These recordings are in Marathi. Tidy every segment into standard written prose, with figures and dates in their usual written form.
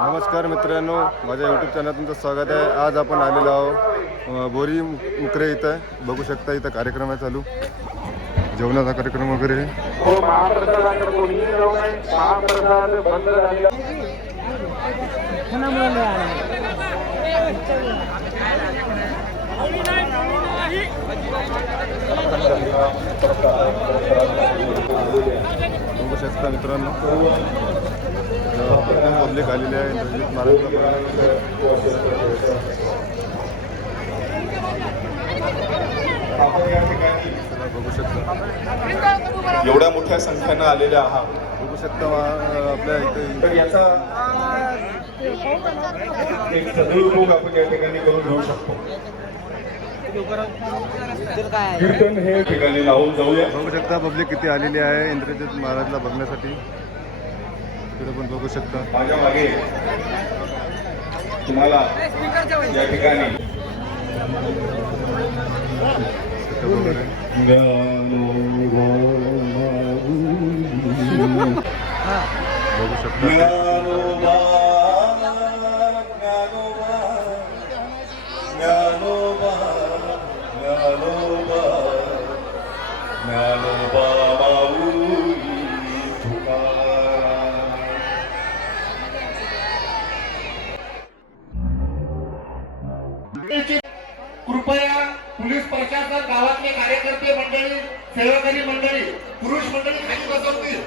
नमस्कार मित्रांनो, माझ्या यूट्यूब चॅनल तुमचं स्वागत आहे. आज आपण आलेलो आहोत बोरी मुकरे इथं. बघू शकता इथं कार्यक्रम आहे चालू, जेवणाचा कार्यक्रम वगैरे. बघू शकता मित्रांनो, पब्लिक आलेली आहे इंद्रजित महाराजला. बघू शकता एवढ्या मोठ्या संख्येनं आलेल्या आहात. बघू शकता आपल्या इथे याचा एक सदुपयोग आपण या ठिकाणी करून घेऊ शकतो. कीर्तन हे ठिकाणी लावून जाऊया. बघू शकता पब्लिक किती आलेली आहे इंद्रजित महाराजला बघण्यासाठी. तिकडे पण बघू शकता माझ्या मागे तुम्हाला या ठिकाणी बघू शकता. कृपया पोलीस प्रशासन, गावातले कार्यकर्ते मंडळी, सेवाकारी मंडळी, पुरुष मंडळी खाली बसवतील.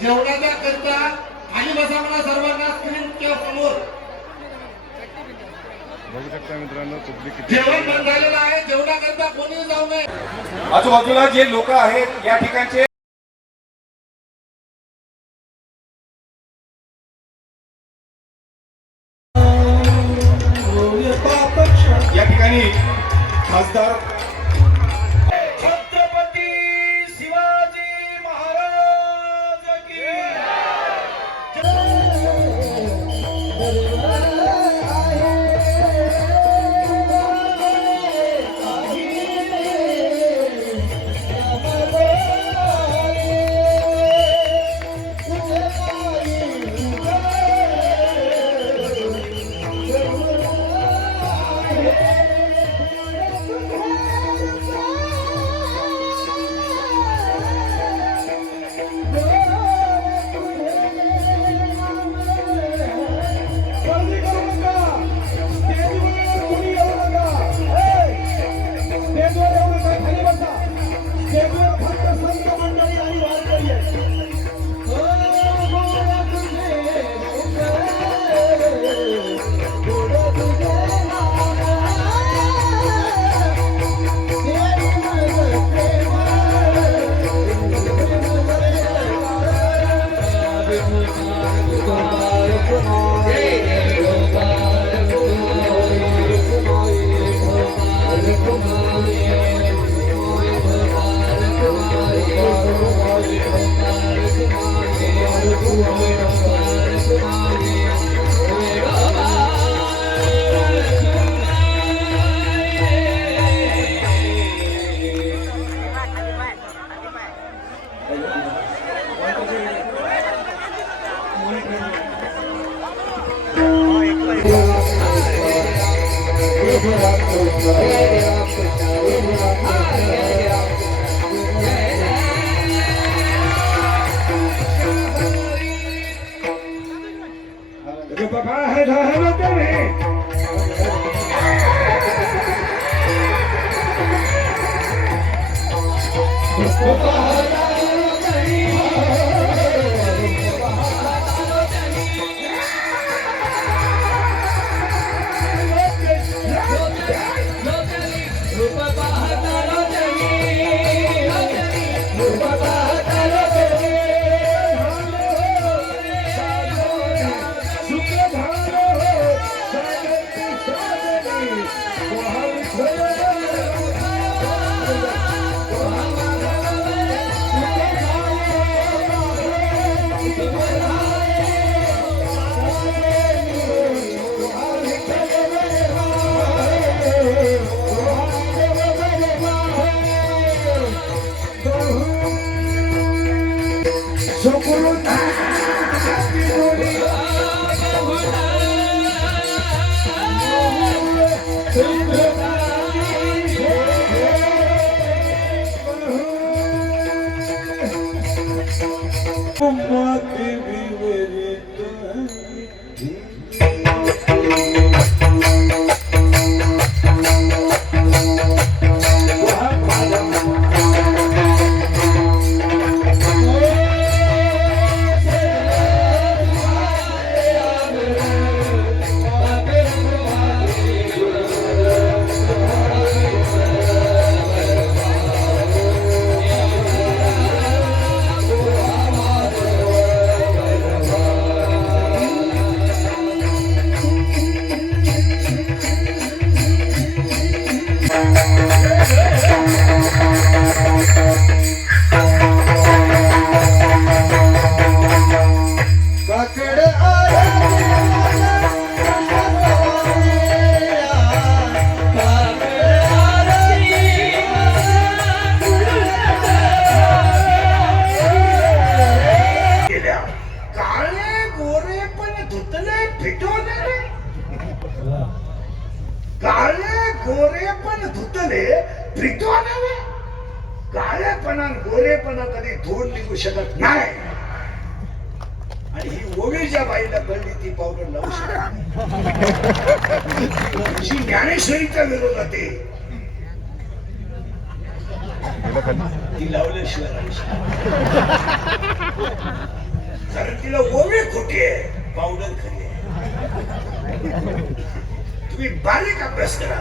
जेवणाच्या करता खाली बसा म्हणा सर्वांना स्क्रीनच्या समोर. बघू शकता मित्रांनो पब्लिक किती. जेवण बंद झालेलं आहे, जेवणाकरता कोणी जाऊ नये. आजूबाजूला जे लोक आहेत या ठिकाणचे या ठिकाणी खासदार छत्रपती शिवाजी महाराज की काळे गोरे पण धुतले फिटवणारे, काळे गोरे पण धुतले फिटवणारे. काळेपणा गोरेपणा कधी धुवून निघू शकत नाही. आणि ही ओवी ज्या बाईला कळली ती पावडर लावू शकत नाही. ज्ञानेश्वरीच्या विरोधात आहे. ती लावल्याशिवाय राहू शकत नाही. कारण तिला ओवी खोटी आहे, पावडर खरी आहे. तुम्ही बारीक अभ्यास करा.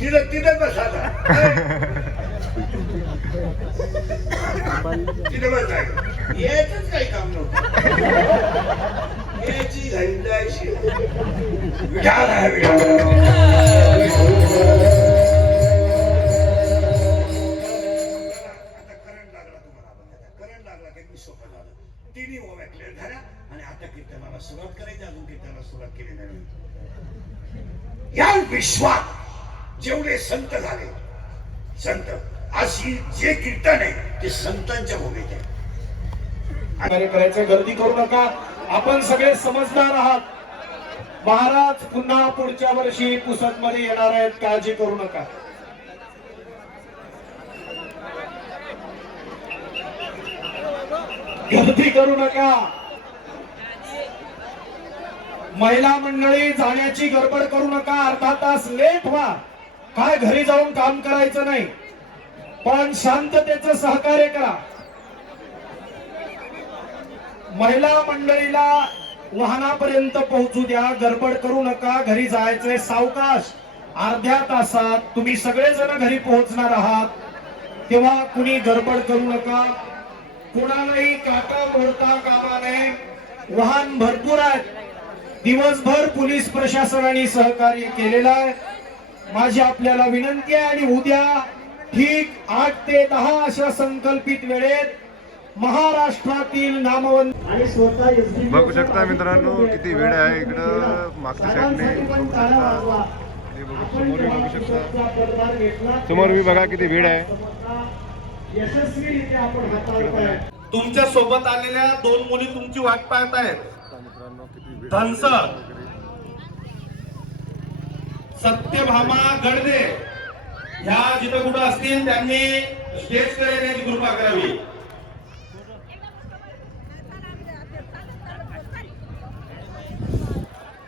तिथं बसा तिथं बस यायचंच काही काम नव्हतं. याची घरी जायची तिन्ही ओव्या क्लिअर झाल्या आणि आता कीर्तनाला सुरुवात करायची. अजून कीर्तनाला सुरुवात केली नाही. या विश्वात जेवढे संत झाले, संत अशी जे कीर्तन आहे ते संतांच्या भूमीत आहे. कार्य करायचं, गर्दी करू नका. आपण सगळे समजदार आहात. महाराज पुन्हा पुढच्या वर्षी पुसद मध्ये येणार आहेत, काळजी करू नका. गर्दी करू नका. महिला मंडळी जाण्याची गडबड करू नका. अर्धा तास लेट व्हा, काय घरी जाऊन काम करायचं नाही, पण शांततेचं सहकार्य करा. महिला मंडळीला वाहनापर्यंत पोहोचू द्या, गडबड करू नका. घरी जायचंय सावकाश. अर्ध्या तासात तुम्ही सगळेजण घरी पोहोचणार आहात, तेव्हा कुणी गडबड करू नका. कुणालाही काटा मोडता कामा नये. वाहन भरपूर आहेत. दिवसभर पोलीस प्रशासनाने सहकार्य केलेलं आहे. माझी आपल्याला विनंती आहे. आणि उद्या ठीक 8 ते 10 अशा संकल्पित वेळेत महाराष्ट्रातील नामवंत आणि स्वतः बघू शकता मित्रांनो किती वेळ आहे इकडं मागच्या साईडने. समोर बघू शकता, समोर मी बघा किती वेळ आहे. यशस्वीरित्या आपण हाताळतोय. तुमच्या सोबत आलेल्या 2 मुली तुमची वाट पाहत आहेत. मित्रांनो किती वेळ धनसर सत्यभामा गडदे ह्या जिथं कुठं असतील त्यांनी स्टेज कडे येण्याची कृपा करावी.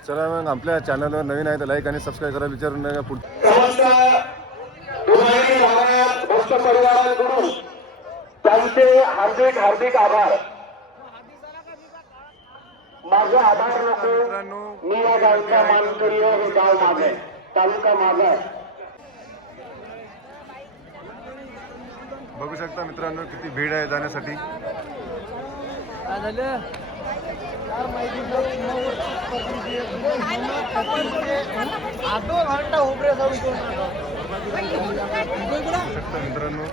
चला मग आपल्या चॅनलवर नवीन आहे तर लाईक आणि सबस्क्राईब करा. विचारून नका भक्त परिवाराकडून त्यांचे हार्दिक हार्दिक आभार. माझे आभार नको, मी या गावचा मानकरी, हे गाव माझे, तालुका माझा. बघू शकता मित्रांनो किती भीड आहे जाण्यासाठी. मित्रांनो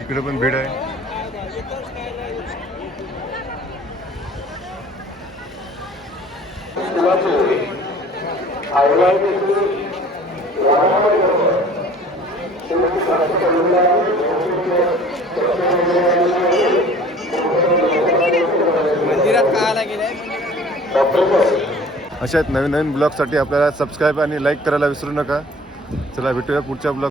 इकडे पण भीड आहे. मंदिरात काय गेलाय. अशाच नवीन नवीन ब्लॉगसाठी आपल्याला सबस्क्राईब आणि लाईक करायला विसरू नका. चला भेटूया पुढच्या ब्लॉग.